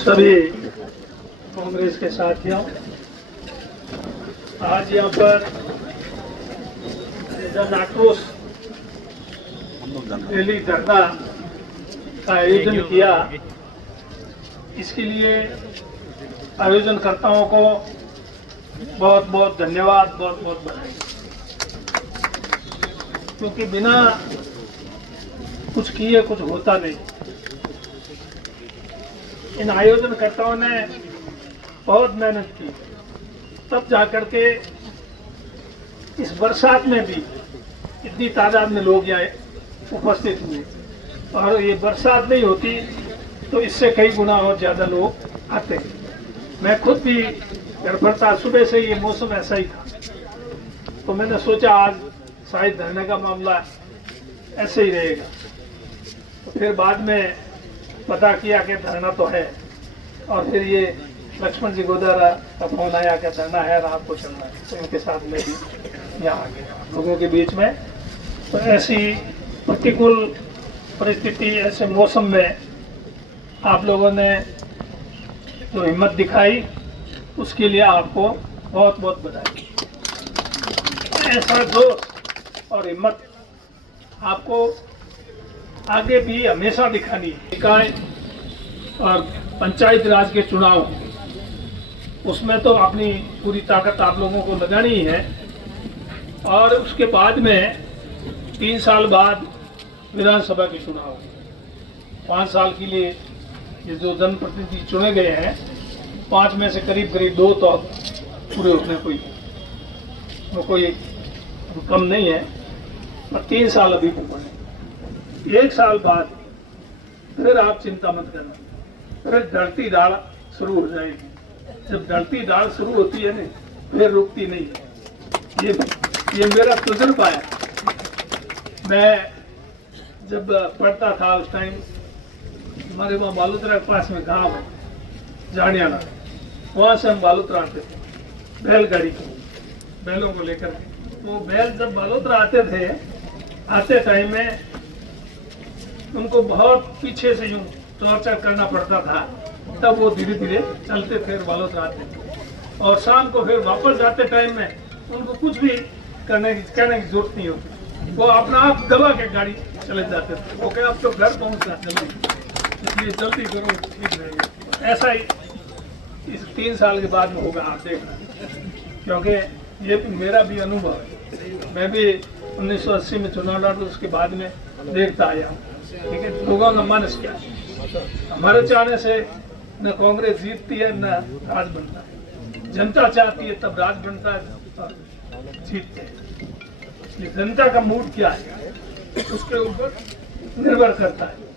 सभी कांग्रेस के साथियों, आज यहाँ पर जन आक्रोश रैली धरना का आयोजन किया। इसके लिए आयोजनकर्ताओं को बहुत बहुत धन्यवाद, बहुत बहुत बधाई, क्योंकि बिना कुछ किए कुछ होता नहीं। इन आयोजनकर्ताओं ने बहुत मेहनत की, तब जाकर के इस बरसात में भी इतनी तादाद में लोग यहाँ उपस्थित हुए। और ये बरसात नहीं होती तो इससे कई गुना और ज़्यादा लोग आते। मैं खुद भी घर पर था, सुबह से ये मौसम ऐसा ही था, तो मैंने सोचा आज शायद धरने का मामला ऐसे ही रहेगा। तो फिर बाद में पता किया कि धरना तो है, और फिर ये लक्ष्मण जी गोदारा का फोन आया कि धरना है, रात को चलना है। तो इनके साथ में भी यहाँ आ गया लोगों के बीच में। तो ऐसी प्रतिकूल परिस्थिति, ऐसे मौसम में आप लोगों ने जो हिम्मत दिखाई, उसके लिए आपको बहुत बहुत बधाई। ऐसा जोश और हिम्मत आपको आगे भी हमेशा दिखानी है। निकाय और पंचायत राज के चुनाव, उसमें तो अपनी पूरी ताकत आप लोगों को लगानी ही है। और उसके बाद में 3 साल बाद विधानसभा के चुनाव, 5 साल के लिए ये जो जनप्रतिनिधि चुने गए हैं, 5 में से करीब करीब 2 तो अब पूरे होने कोई कम नहीं है, और 3 साल अभी ऊपर है। 1 साल बाद फिर आप चिंता मत करना, फिर ढलती दाल शुरू हो जाएगी। जब ढलती दाल शुरू होती है ना, फिर रुकती नहीं है। ये मेरा तजुर्बा है। मैं जब पढ़ता था उस टाइम हमारे वहाँ बालोतरा के पास में गांव है जानियाना, वहाँ से हम बालोतरा आते थे बैलगाड़ी को, बैलों को लेकर। तो बैल जब बालोतरा आते थे, आते टाइम में उनको बहुत पीछे से यूं टॉर्चर करना पड़ता था, तब वो धीरे धीरे चलते थे, बालोतरा आते थे। और शाम को फिर वापस जाते टाइम में उनको कुछ भी कहने की जरूरत नहीं होती, वो अपना आप दबा के गाड़ी चले जाते थे। वो कहे अब तो घर पहुंचना जल्दी, इसलिए जल्दी करो, ठीक रहेगा। ऐसा ही इस 3 साल के बाद में होगा, आप देखना, क्योंकि ये मेरा भी अनुभव है। मैं भी 1980 में चुनाव लड़ा, उसके बाद में देखता आया हूँ, ठीक है, लोगों का मन क्या है। हमारे चाहने से न कांग्रेस जीतती है न राज बनता है। जनता चाहती है तब राज बनता है, जीतते हैं। जनता का मूड क्या है उसके ऊपर निर्भर करता है।